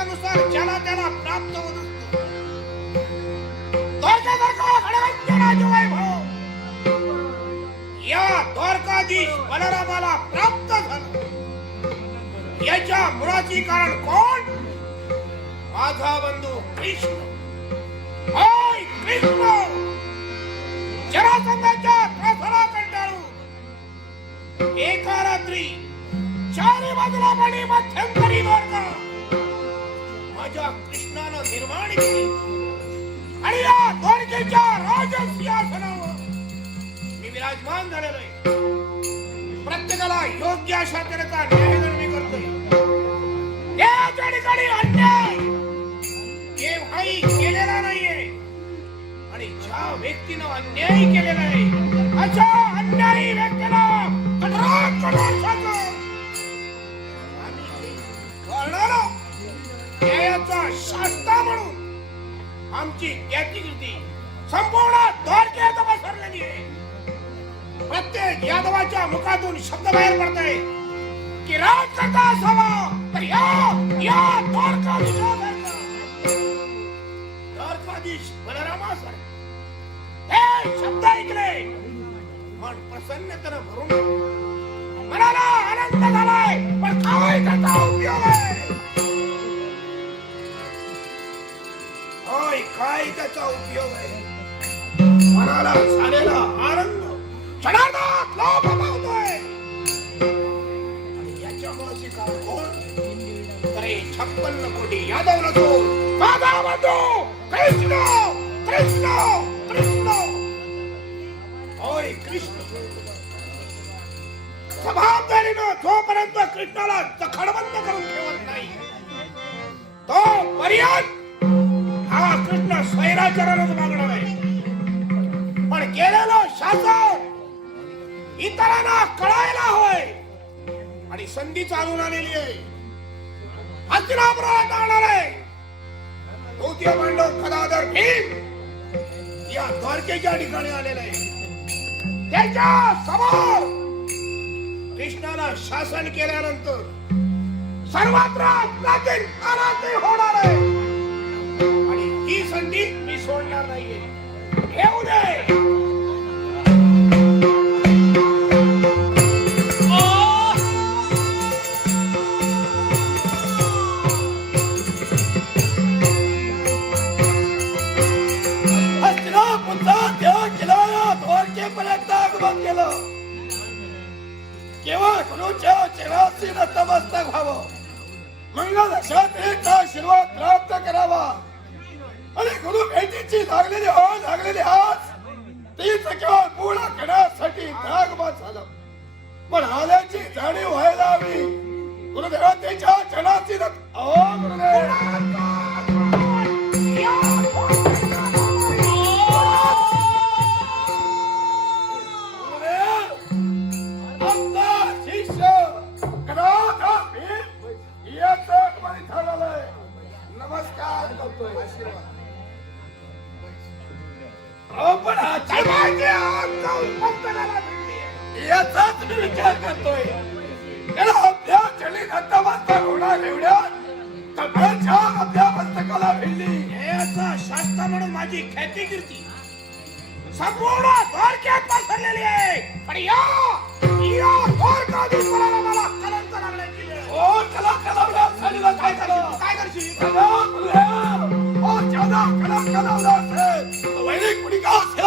कर्मानुसार ज्याला त्याला प्राप्त होत या द्वारकाधीश बलरामाला प्राप्त झाला. याच्या मुळाची कारण कोण? माझा बंधू कृष्ण. होय कृष्ण! जरासंधाच्या त्रासाला कंटाळून एका रात्री चारी बाजूला पाणी मध्यंतरी द्वारका. माझ्या कृष्णानं निर्माण केली. आणि या द्वारकेच्या राजसिंहासनावर मी विराजमान झालेलो आहे प्रत्येकाला योग्य अशा तऱ्हेचा न्यायधन मी करतोय. या ठिकाणी अन्याय केव्हाही केलेला नाहीये. आणि ज्या व्यक्तीनं अन्याय केलेला आहे अशा अन्यायी व्यक्तीला आमची ज्ञातिकृती संपूर्ण द्वारकेत पसरलेली आहे. प्रत्येक यादवाच्या मुखातून शब्द बाहेर पडताय की राज करता असावा तर या या द्वारकाधीशासारखा द्वारकाधीश सर हे शब्द ऐकले मन प्रसन्नतेनं भरून मनाला आनंद झालाय. झाला. झालेला आनंद क्षणार्धात लोप पावतोय. आणि याच्यामुळे कारण कोण? तर छप्पन्न कोटी यादव नसो. माझा बंधू कृष्ण कृष्ण कृष्ण. होय कृष्ण. जबाबदारीनं जोपर्यंत कृष्णाला जखडबंद करून ठेवत नाही तो पर्यंत हा कृष्ण स्वैराचारालाच मागणार आहे. केलेलं शासन इतरांना कळायला होय. आणि संधी चालून आलेली आहे. हस्तिनापुरात आणणार आहे. तृतीय मांडव कदादर भीम या द्वारकेच्या ठिकाणी आलेला आहे त्याच्यासमोर कृष्णाला शासन केल्यानंतर सर्वत्र होणार आहे. आणि ही संधी मी सोडणार नाहीये. घेऊ दे केवळ गुरुच्या चरणाशी नतमस्तक व्हावं. मंगल शास्त्रीचा आशीर्वाद प्राप्त करावा. आणि गुरु भेटीची लागलेली हो लागलेली याचाच मी विचार करतोय. त्याला आपल्या चली नतमस्तक होणार एवढ्यात? कमळच्या आपल्या मस्तकाला भिडली याचा शास्त्र म्हणून माझी ख्याती कीर्ती. संपूर्ण द्वारकेत पसरलेली आहे. पण या या बलाला मला कलंक लागण्याची वेळ आहे. ओ चला कलावला झालेलं काय झालं काय करशील? चला बोलूया. ओ ज्यादा कला कलावला असेल तो वैदिक पुडिका असेल?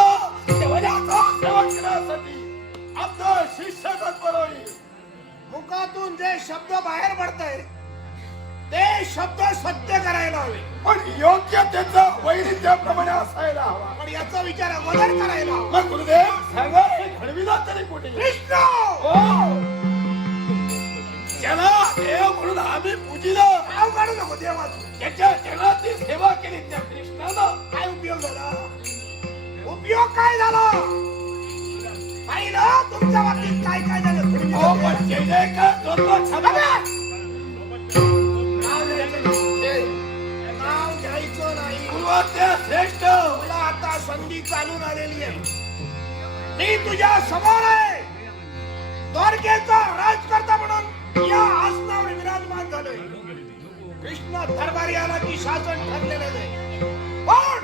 मुखातून जे शब्द बाहेर पडतय ते शब्द सत्य करायला हवे. पण योग्य त्याचं वैविध्याप्रमाणे असायला हवा. पण याचा विचार अगोदर करायला हवा. मग गुरुदेव सांगा हे घडविला तरी कुठे कृष्ण! ओ ज्याला देव म्हणून आम्ही पूजिलं. नाव काढू नको देवाचं. त्याच्या जनाची सेवा श्रेष्ठ. मला आता संधी चालून आलेली आहे. मी तुझ्या समोर आहे. द्वारकेचा राजकर्ता म्हणून या आसनावर विराजमान झालोय. कृष्ण दरबारी आला की शासन ठरलेलं आहे पण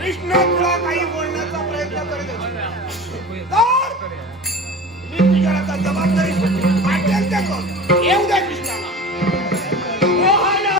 कृष्ण तुला काही बोलण्याचा प्रयत्न करत तर मी तुझ्या आता जबाबदारी वाटेल ते येऊ द्या कृष्णाला.